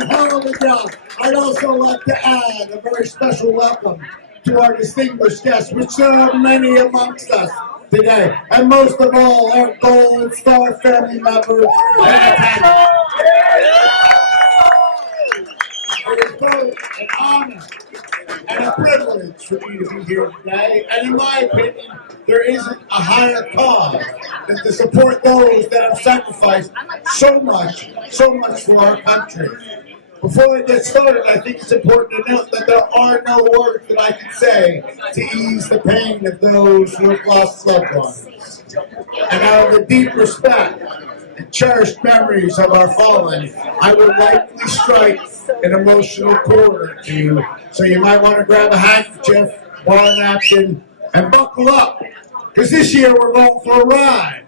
a hell of a job. I'd also like to add a very special welcome to our distinguished guests, which there are many amongst us today. And most of all, our Gold Star family members and attendants. It is both an honor and a privilege for me to be here today. And in my opinion, there isn't a higher cause than to support those that have sacrificed so much for our country. Before I get started, I think it's important to note that there are no words that I can say to ease the pain of those who have lost loved ones. And out of the deep respect and cherished memories of our fallen, I would likely strike an emotional chord or two. So you might want to grab a handkerchief, borrow a napkin, and buckle up, because this year we're going for a ride.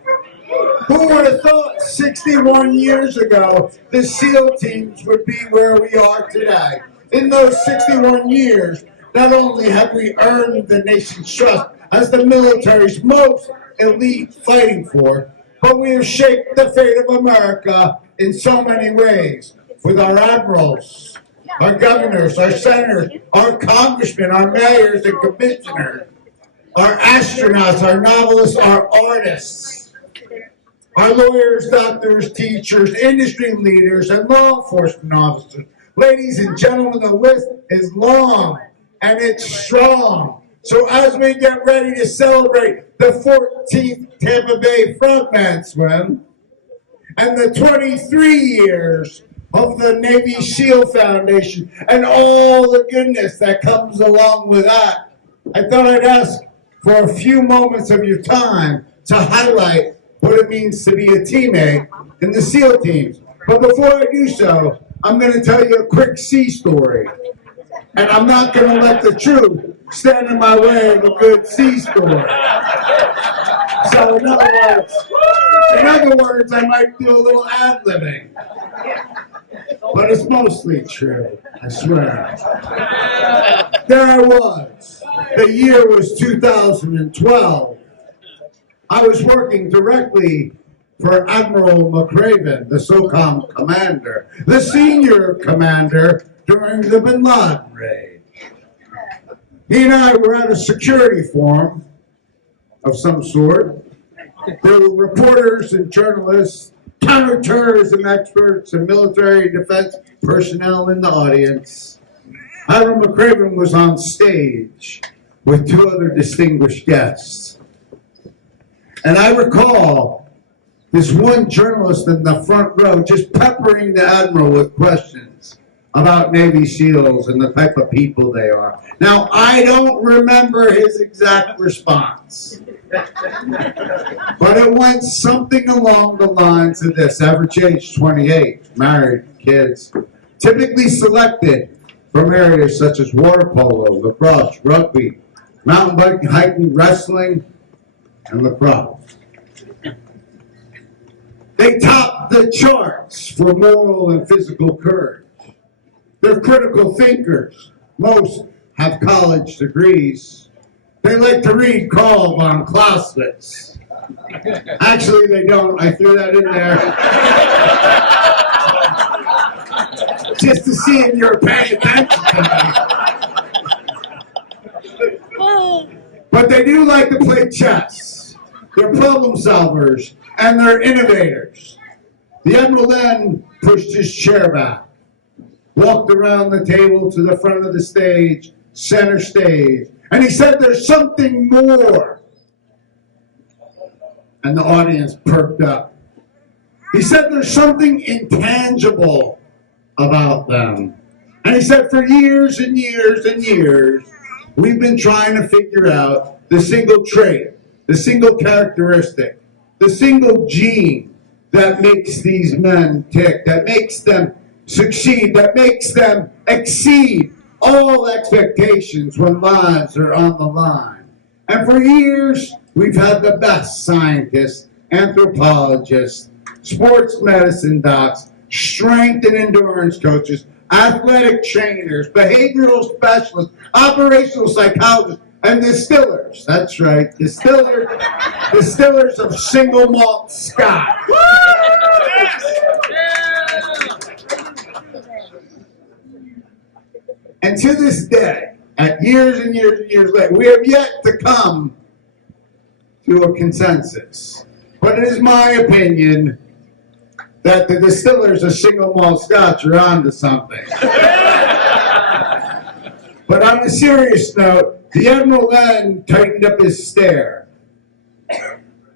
Who would have thought 61 years ago the SEAL teams would be where we are today? In those 61 years, not only have we earned the nation's trust as the military's most elite fighting force, but we have shaped the fate of America in so many ways, with our admirals, our governors, our senators, our congressmen, our mayors and commissioners, our astronauts, our novelists, our artists, our lawyers, doctors, teachers, industry leaders, and law enforcement officers. Ladies and gentlemen, the list is long and it's strong. So as we get ready to celebrate the 14th Tampa Bay Frogman swim and the 23 years of the Navy SEAL Foundation and all the goodness that comes along with that, I thought I'd ask for a few moments of your time to highlight what it means to be a teammate in the SEAL teams. But before I do so, I'm going to tell you a quick sea story. And I'm not going to let the truth stand in my way of a good sea story. So in other words, I might do a little ad-libbing. But it's mostly true, I swear. There I was. The year was 2012. I was working directly for Admiral McRaven, the SOCOM commander, the senior commander during the Bin Laden raid. He and I were at a security forum of some sort. There were reporters and journalists, counterterrorism experts, and military defense personnel in the audience. Admiral McRaven was on stage with two other distinguished guests. And I recall this one journalist in the front row just peppering the Admiral with questions about Navy SEALs and the type of people they are. Now, I don't remember his exact response, but it went something along the lines of this: average age 28, married, kids, typically selected from areas such as water polo, lacrosse, rugby, mountain biking, hiking, wrestling, and lacrosse. They top the charts for moral and physical courage. They're critical thinkers. Most have college degrees. They like to read Karl von Clausewitz. Actually, they don't. I threw that in there just to see if you're paying attention to me. But they do like to play chess. They're problem solvers and they're innovators. The Admiral then pushed his chair back, walked around the table to the front of the stage, center stage, and he said, "There's something more." And the audience perked up. He said, "There's something intangible about them." And he said, "For years and years and years, we've been trying to figure out the single trait, the single characteristic, the single gene that makes these men tick, that makes them succeed, that makes them exceed all expectations when lives are on the line." And for years, we've had the best scientists, anthropologists, sports medicine docs, strength and endurance coaches, athletic trainers, behavioral specialists, operational psychologists, and distillers. That's right, distillers of single malt scotch. And to this day, at years and years and years later, we have yet to come to a consensus. But it is my opinion that the distillers of single malt scotch are onto something. But on a serious note, the Admiral then tightened up his stare,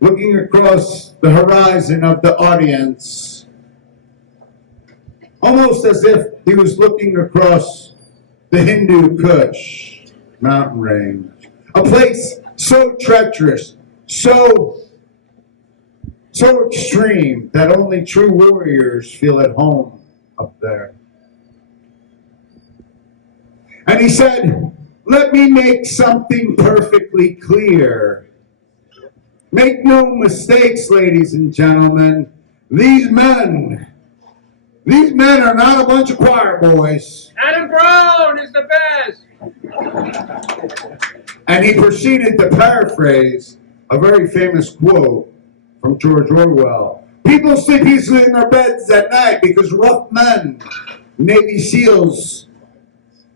looking across the horizon of the audience, almost as if he was looking across the Hindu Kush mountain range, a place so treacherous, so extreme that only true warriors feel at home up there. And he said, "Let me make something perfectly clear. Make no mistakes, ladies and gentlemen. These men are not a bunch of choir boys." Adam Brown is the best. And he proceeded to paraphrase a very famous quote from George Orwell. "People sleep peacefully in their beds at night because rough men, Navy SEALs,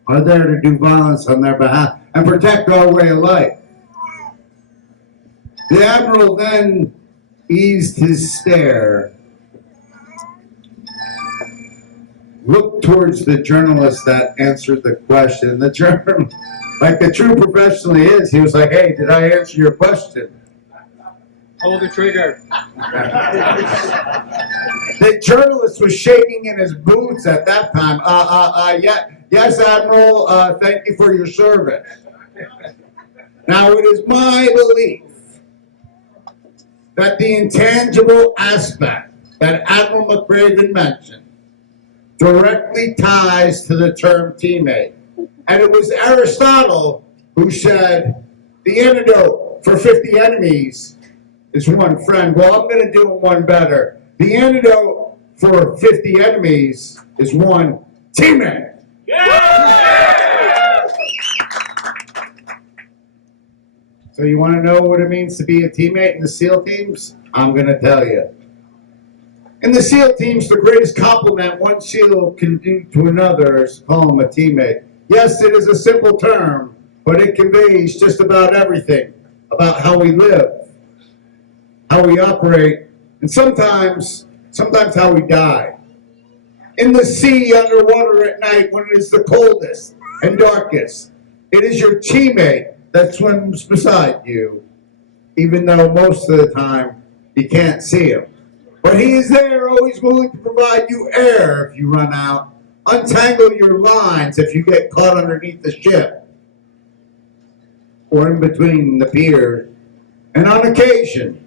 are there to do violence on their behalf and protect our way of life." The Admiral then eased his stare, looked towards the journalist that answered the question. The journalist, like the true professional he is, he was like, "Hey, did I answer your question?" Hold the trigger. The journalist was shaking in his boots at that time. Yes, Admiral, thank you for your service. Now, it is my belief that the intangible aspect that Admiral McRaven mentioned directly ties to the term teammate. And it was Aristotle who said, the antidote for 50 enemies is one friend. Well, I'm going to do one better. The antidote for 50 enemies is one teammate. Yeah! So you want to know what it means to be a teammate in the SEAL teams? I'm going to tell you. In the SEAL teams, the greatest compliment one SEAL can do to another is to call him a teammate. Yes, it is a simple term, but it conveys just about everything about how we live, how we operate, and sometimes how we die. In the sea, underwater at night, when it is the coldest and darkest, it is your teammate that swims beside you, even though most of the time you can't see him. But he is there, always willing to provide you air if you run out, untangle your lines if you get caught underneath the ship, or in between the piers. And on occasion,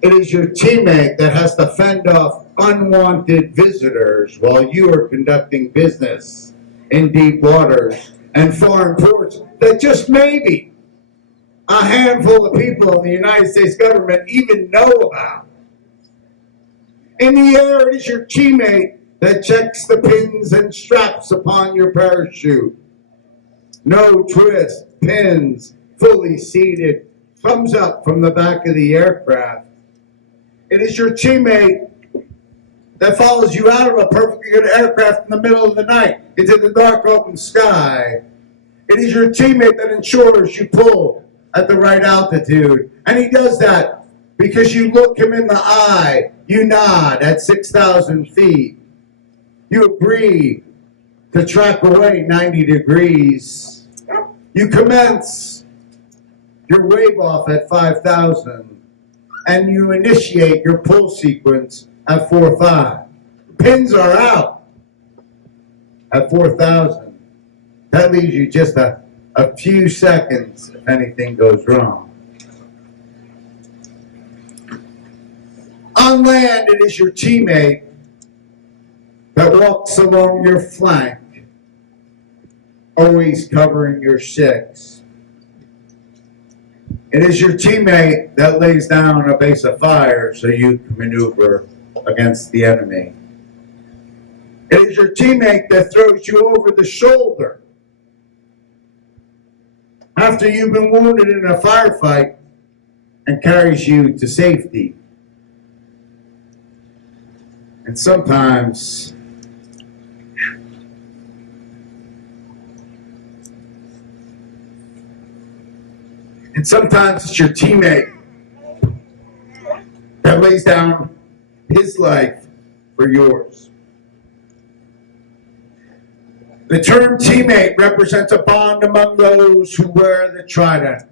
it is your teammate that has to fend off unwanted visitors while you are conducting business in deep waters and foreign ports that just maybe a handful of people in the United States government even know about. In the air, it is your teammate that checks the pins and straps upon your parachute. No twist, pins, fully seated, thumbs up from the back of the aircraft. It is your teammate that follows you out of a perfectly good aircraft in the middle of the night into the dark open sky. It is your teammate that ensures you pull at the right altitude. And he does that because you look him in the eye, you nod at 6,000 feet. You agree to track away 90 degrees. You commence your wave off at 5,000. And you initiate your pull sequence at 4,500. Pins are out at 4,000. That leaves you just a few seconds if anything goes wrong. On land, it is your teammate that walks along your flank, always covering your six. It is your teammate that lays down a base of fire so you can maneuver against the enemy. It is your teammate that throws you over the shoulder after you've been wounded in a firefight and carries you to safety. And sometimes And sometimes it's your teammate that lays down his life for yours. The term teammate represents a bond among those who wear the trident,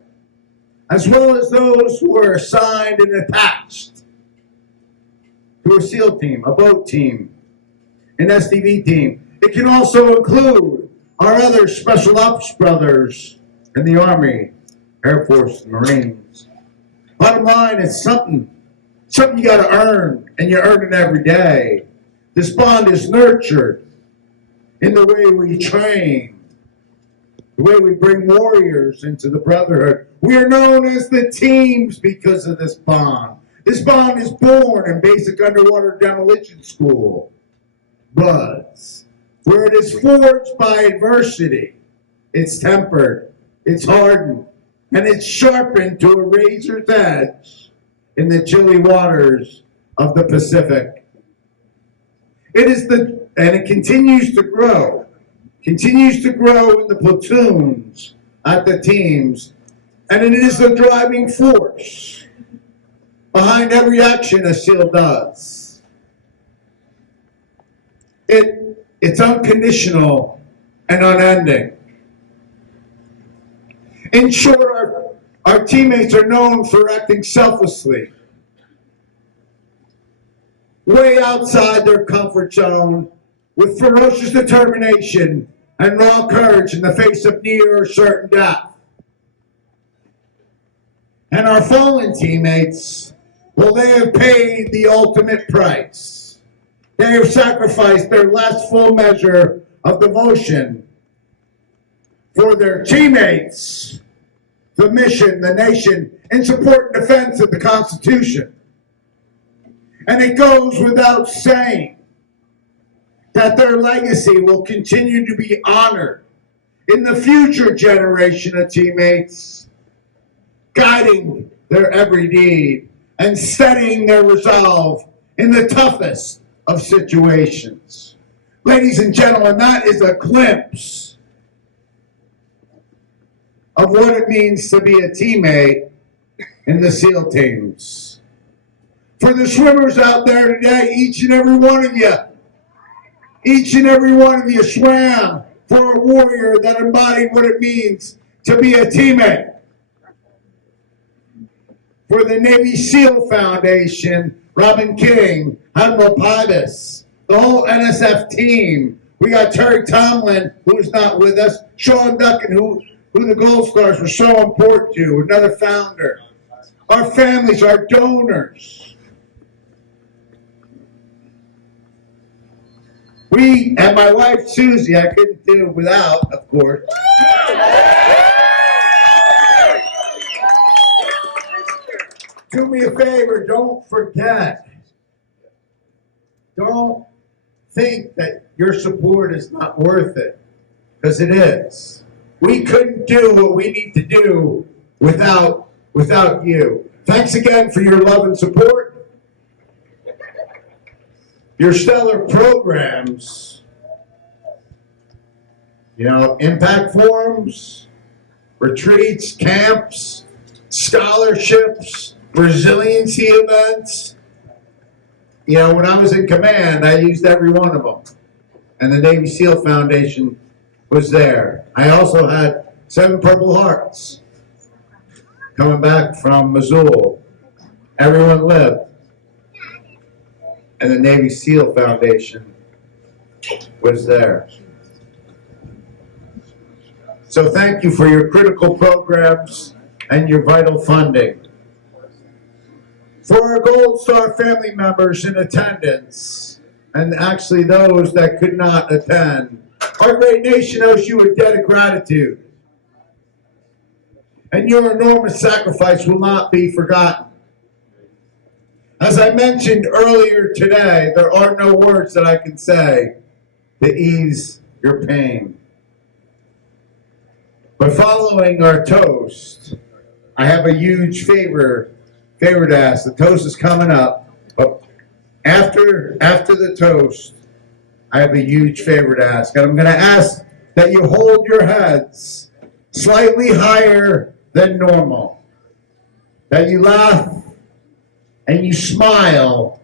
as well as those who are assigned and attached to a SEAL team, a boat team, an SDV team. It can also include our other special ops brothers in the Army, Air Force, and Marines. Bottom line, it's something you got to earn, and you earn it every day. This bond is nurtured in the way we train, the way we bring warriors into the brotherhood. We are known as the teams because of this bond. This bond is born in basic underwater demolition school, BUDS, where it is forged by adversity. It's tempered, it's hardened, and it's sharpened to a razor's edge in the chilly waters of the Pacific. It continues to grow in the platoons, at the teams, and it is the driving force behind every action a SEAL does. It's unconditional and unending. In short, our teammates are known for acting selflessly, way outside their comfort zone, with ferocious determination and raw courage in the face of near or certain death. And our fallen teammates, well, they have paid the ultimate price. They have sacrificed their last full measure of devotion for their teammates, the mission, the nation, in support and defense of the Constitution. And it goes without saying that their legacy will continue to be honored in the future generation of teammates, guiding their every deed and steadying their resolve in the toughest of situations. Ladies and gentlemen, that is a glimpse of what it means to be a teammate in the SEAL teams. For the swimmers out there today, each and every one of you swam for a warrior that embodied what it means to be a teammate. For the Navy SEAL Foundation, Robin King, Admiral Pybus, the whole NSF team. We got Terry Tomlin, who's not with us, Sean Duncan, who the Gold Stars were so important to, another founder. Our families, our donors. We, and my wife Susie, I couldn't do without, of course. Do me a favor, don't forget. Don't think that your support is not worth it, because it is. We couldn't do what we need to do without you. Thanks again for your love and support. Your stellar programs, impact forums, retreats, camps, scholarships, resiliency events. When I was in command, I used every one of them. And the Navy SEAL Foundation was there. I also had 7 Purple Hearts coming back from Missoula. Everyone lived. And the Navy SEAL Foundation was there. So thank you for your critical programs and your vital funding. For our Gold Star family members in attendance, and actually those that could not attend, our great nation owes you a debt of gratitude. And your enormous sacrifice will not be forgotten. As I mentioned earlier today, there are no words that I can say to ease your pain. But following our toast, I have a huge favor to ask. The toast is coming up, but after the toast, I have a huge favor to ask. And I'm going to ask that you hold your heads slightly higher than normal. That you laugh and you smile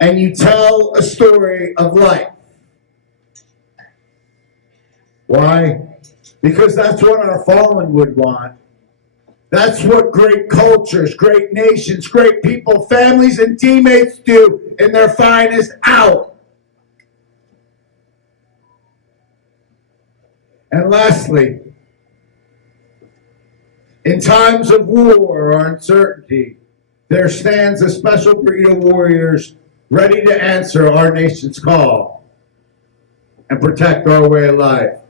and you tell a story of life. Why? Because that's what our fallen would want. That's what great cultures, great nations, great people, families, and teammates do in their finest hour. And lastly, in times of war or uncertainty, there stands a special breed of warriors ready to answer our nation's call and protect our way of life.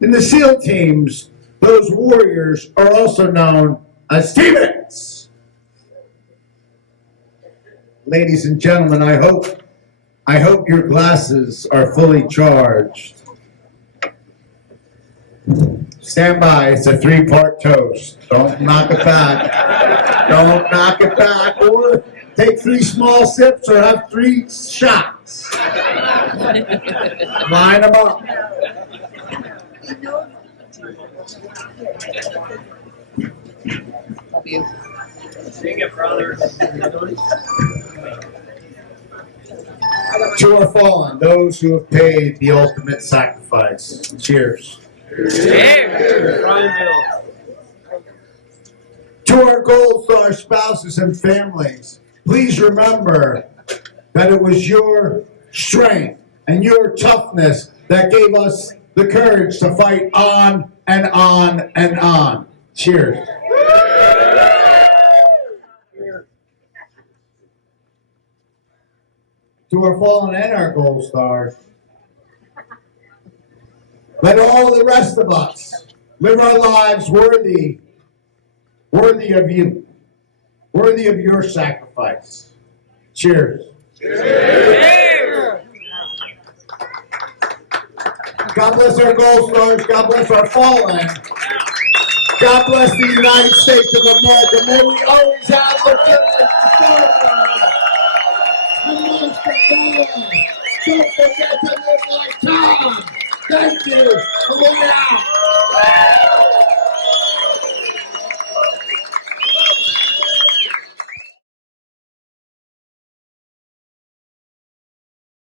In the SEAL teams, those warriors are also known as teammates. Ladies and gentlemen, I hope your glasses are fully charged. Stand by, it's a 3-part toast. Don't knock it back. Don't knock it back. Or take 3 small sips or have 3 shots. Line them up. Sing it, brother. To our fallen, those who have paid the ultimate sacrifice. Cheers. Cheers. To our Gold Star spouses and families, please remember that it was your strength and your toughness that gave us the courage to fight on and on and on. Cheers. To our fallen and our Gold Stars, let all the rest of us live our lives worthy of you, worthy of your sacrifice. Cheers. Cheers. God bless our Gold Stars. God bless our fallen. God bless the United States of America. May we always have the courage to stand. And most of all, don't forget to live like Tom. Thank you. We're out.